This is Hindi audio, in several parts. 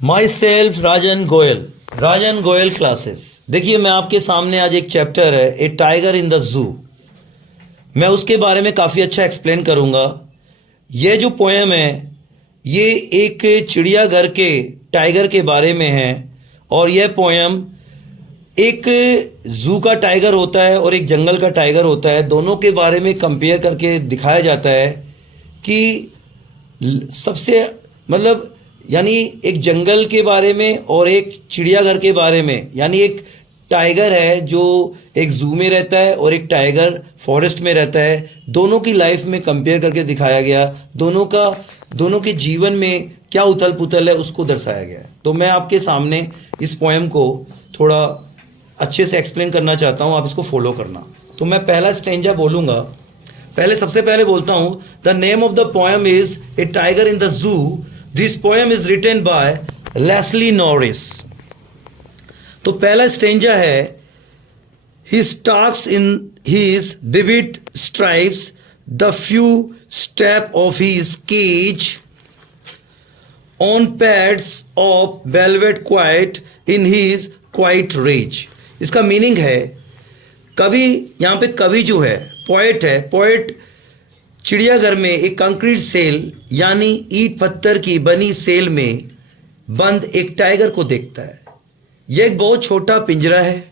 My self Rajan Goyal classes. देखिए, मैं आपके सामने आज एक चैप्टर है ए टाइगर इन द जू। मैं उसके बारे में काफ़ी अच्छा एक्सप्लेन करूँगा। ये जो पोएम है ये एक चिड़ियाघर के टाइगर के बारे में है, और यह पोएम एक जू का टाइगर होता है और एक जंगल का टाइगर होता है, दोनों के बारे में कंपेयर करके दिखाया जाता है कि सबसे मतलब यानी एक जंगल के बारे में और एक चिड़ियाघर के बारे में। यानी एक टाइगर है जो एक जू में रहता है और एक टाइगर फॉरेस्ट में रहता है, दोनों की लाइफ में कंपेयर करके दिखाया गया। दोनों के जीवन में क्या उथल पुथल है उसको दर्शाया गया है। तो मैं आपके सामने इस पोएम को थोड़ा अच्छे से एक्सप्लेन करना चाहता हूँ, आप इसको फॉलो करना। तो मैं पहला स्टेंजा बोलूँगा। सबसे पहले बोलता हूँ, the name of the poem is a tiger in the zoo. This poem is written by Leslie Norris. तो पहला स्टेंजा है, he stalks in his vivid stripes the few step of his cage on pads of velvet quiet in his quiet rage. इसका मीनिंग है, कवि यहाँ पे कवि जो है पोएट चिड़ियाघर में एक कंक्रीट सेल यानी ईंट पत्थर की बनी सेल में बंद एक टाइगर को देखता है। यह एक बहुत छोटा पिंजरा है।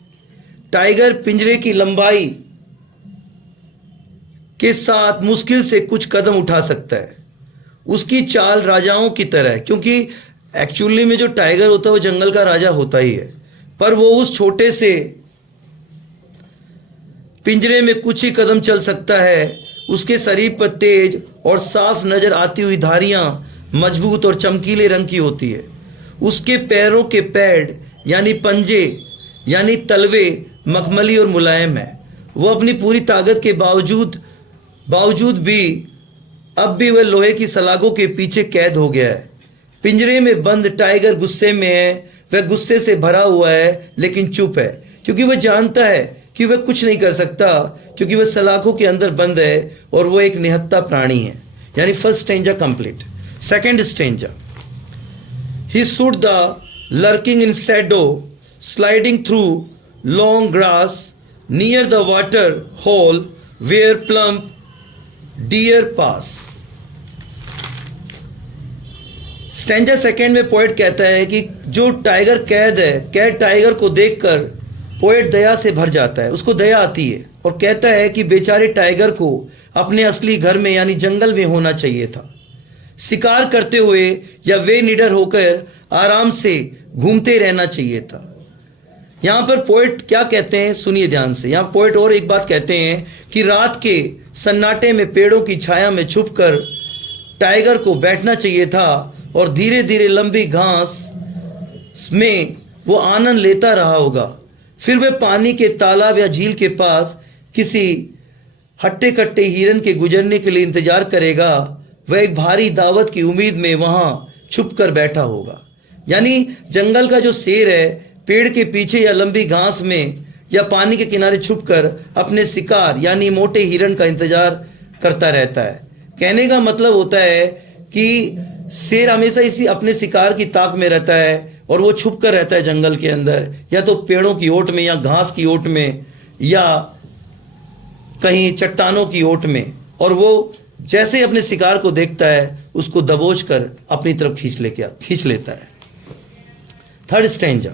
टाइगर पिंजरे की लंबाई के साथ मुश्किल से कुछ कदम उठा सकता है। उसकी चाल राजाओं की तरह है, क्योंकि एक्चुअली में जो टाइगर होता है वो जंगल का राजा होता ही है, पर वो उस छोटे से पिंजरे में कुछ ही कदम चल सकता है। उसके शरीर पर तेज और साफ नजर आती हुई धारियां मजबूत और चमकीले रंग की होती है। उसके पैरों के पैड यानी पंजे यानी तलवे मखमली और मुलायम है। वो अपनी पूरी ताकत के बावजूद भी अब भी वह लोहे की सलाखों के पीछे कैद हो गया है। पिंजरे में बंद टाइगर गुस्से में है। वह गुस्से से भरा हुआ है लेकिन चुप है, क्योंकि वह जानता है कि वह कुछ नहीं कर सकता, क्योंकि वह सलाखों के अंदर बंद है और वह एक निहत्था प्राणी है। यानी first stanza complete. Second stanza, he stood the lurking in shadow, sliding through long grass near the water hole where plump deer pass। Stanza second में पोएट कहता है कि जो टाइगर कैद टाइगर को देखकर पोएट दया से भर जाता है, उसको दया आती है और कहता है कि बेचारे टाइगर को अपने असली घर में यानी जंगल में होना चाहिए था, शिकार करते हुए या वे निडर होकर आराम से घूमते रहना चाहिए था। यहाँ पर पोएट क्या कहते हैं, सुनिए ध्यान से। यहाँ पोएट और एक बात कहते हैं कि रात के सन्नाटे में पेड़ों की छाया में छुपकर टाइगर को बैठना चाहिए था और धीरे धीरे लंबी घास में वो आनंद लेता रहा होगा। फिर वह पानी के तालाब या झील के पास किसी हट्टे कट्टे हिरन के गुजरने के लिए इंतजार करेगा। वह एक भारी दावत की उम्मीद में वहां छुप कर बैठा होगा। यानी जंगल का जो शेर है पेड़ के पीछे या लंबी घास में या पानी के किनारे छुपकर अपने शिकार यानी मोटे हिरन का इंतजार करता रहता है। कहने का मतलब होता है कि शेर हमेशा इसी अपने शिकार की ताक में रहता है और वो छुप कर रहता है जंगल के अंदर, या तो पेड़ों की ओट में या घास की ओट में या कहीं चट्टानों की ओट में, और वो जैसे अपने शिकार को देखता है उसको दबोच कर अपनी तरफ खींच लेता है। Third stanza,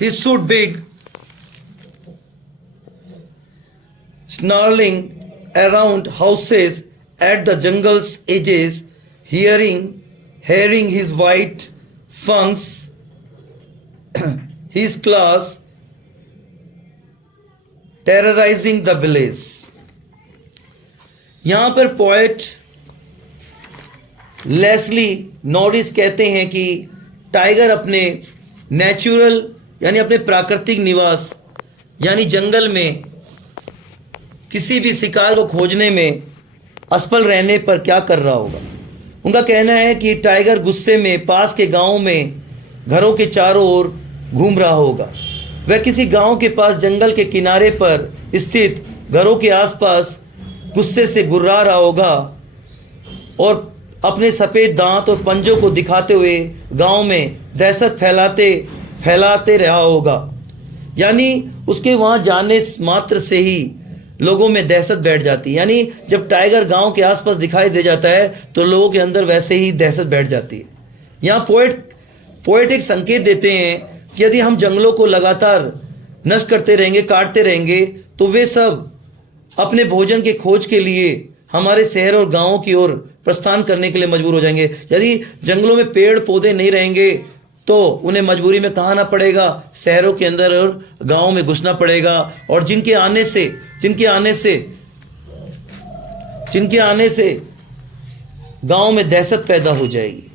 he stood big, snarling around houses at the jungle's edges, hearing his white fangs, his claws terrorizing the village। यहाँ पर पोएट लेस्ली नॉरिस कहते हैं कि टाइगर अपने नेचुरल यानी अपने प्राकृतिक निवास यानी जंगल में किसी भी शिकार को खोजने में असफल रहने पर क्या कर रहा होगा। उनका कहना है कि टाइगर गुस्से में पास के गांव में घरों के चारों ओर घूम रहा होगा। वह किसी गांव के पास जंगल के किनारे पर स्थित घरों के आसपास गुस्से से गुर्रा रहा होगा और अपने सफ़ेद दांत और पंजों को दिखाते हुए गांव में दहशत फैलाते रहा होगा। यानी उसके वहाँ जाने मात्र से ही लोगों में दहशत बैठ जाती है। यानी जब टाइगर गांव के आसपास दिखाई दे जाता है तो लोगों के अंदर वैसे ही दहशत बैठ जाती है। यहाँ पोएट एक संकेत देते हैं कि यदि हम जंगलों को लगातार नष्ट करते रहेंगे, काटते रहेंगे, तो वे सब अपने भोजन के खोज के लिए हमारे शहर और गांवों की ओर प्रस्थान करने के लिए मजबूर हो जाएंगे। यदि जंगलों में पेड़ पौधे नहीं रहेंगे तो उन्हें मजबूरी में कहाँ आना पड़ेगा, शहरों के अंदर और गांवों में घुसना पड़ेगा। और जिनके आने से गांव में दहशत पैदा हो जाएगी।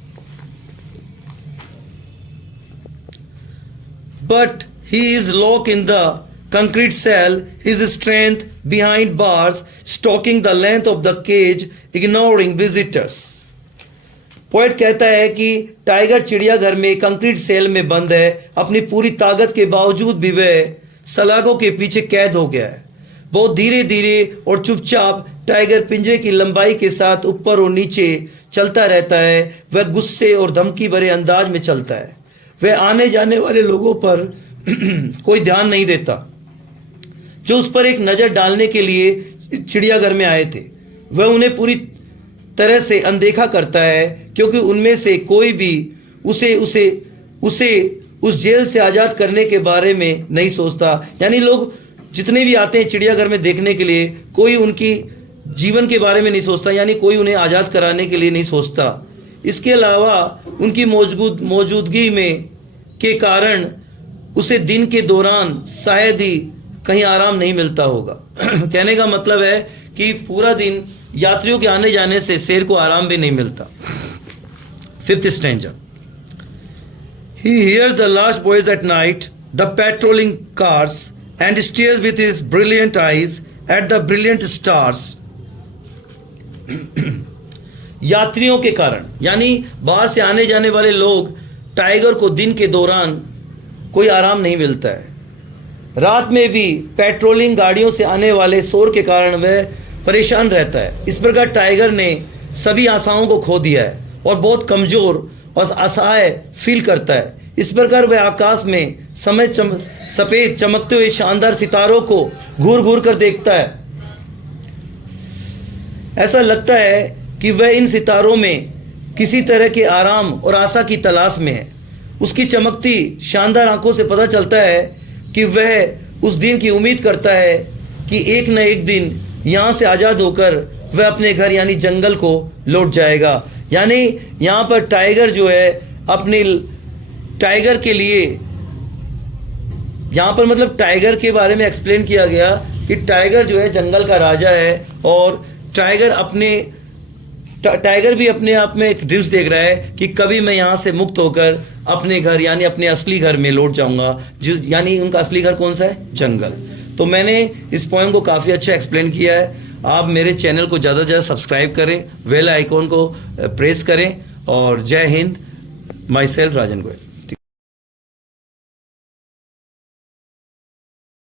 But he is lock in the concrete cell, his strength behind bars, stalking the length of the cage, ignoring visitors. Poet कहता है कि टाइगर चिड़ियाघर में कंक्रीट सेल में बंद है। अपनी पूरी ताकत के बावजूद भी वह सलाखों के पीछे कैद हो गया है। बहुत धीरे धीरे और चुपचाप टाइगर पिंजरे की लंबाई के साथ ऊपर और नीचे चलता रहता है। वह गुस्से और धमकी भरे अंदाज में चलता है। वह आने जाने वाले लोगों पर कोई ध्यान नहीं देता जो उस पर एक नज़र डालने के लिए चिड़ियाघर में आए थे। वह उन्हें पूरी तरह से अनदेखा करता है, क्योंकि उनमें से कोई भी उसे उस जेल से आज़ाद करने के बारे में नहीं सोचता। यानी लोग जितने भी आते हैं चिड़ियाघर में देखने के लिए, कोई उनकी जीवन के बारे में नहीं सोचता, यानी कोई उन्हें आज़ाद कराने के लिए नहीं सोचता। इसके अलावा उनकी मौजूदगी में के कारण उसे दिन के दौरान शायद ही कहीं आराम नहीं मिलता होगा। कहने का मतलब है कि पूरा दिन यात्रियों के आने जाने से शेर को आराम भी नहीं मिलता। 5th stanza. He hears the last boys at night, the patrolling cars, and stares with his brilliant eyes at the brilliant stars. यात्रियों के कारण, यानी बाहर से आने जाने वाले लोग, टाइगर को दिन के दौरान कोई आराम नहीं मिलता है। रात में भी पेट्रोलिंग गाड़ियों से आने वाले शोर के कारण वह परेशान रहता है। इस प्रकार टाइगर ने सभी आशाओं को खो दिया है और बहुत कमज़ोर और असहाय फील करता है। इस प्रकार वह आकाश में सफ़ेद चमकते हुए शानदार सितारों को घूर घूर कर देखता है। ऐसा लगता है कि वह इन सितारों में किसी तरह के आराम और आशा की तलाश में है। उसकी चमकती शानदार आंखों से पता चलता है कि वह उस दिन की उम्मीद करता है कि एक न एक दिन यहाँ से आज़ाद होकर वह अपने घर यानी जंगल को लौट जाएगा। यानी यहाँ पर टाइगर जो है अपनी टाइगर के लिए, यहाँ पर मतलब टाइगर के बारे में एक्सप्लेन किया गया कि टाइगर जो है जंगल का राजा है और टाइगर भी अपने आप में एक ड्रीम्स देख रहा है कि कभी मैं यहाँ से मुक्त होकर अपने घर यानी अपने असली घर में लौट जाऊँगा। यानी उनका असली घर कौन सा है? जंगल। तो मैंने इस पोएम को काफ़ी अच्छा एक्सप्लेन किया है। आप मेरे चैनल को ज़्यादा से ज़्यादा सब्सक्राइब करें, बेल आइकॉन को प्रेस करें और जय Hind. My self Rajan Goyal.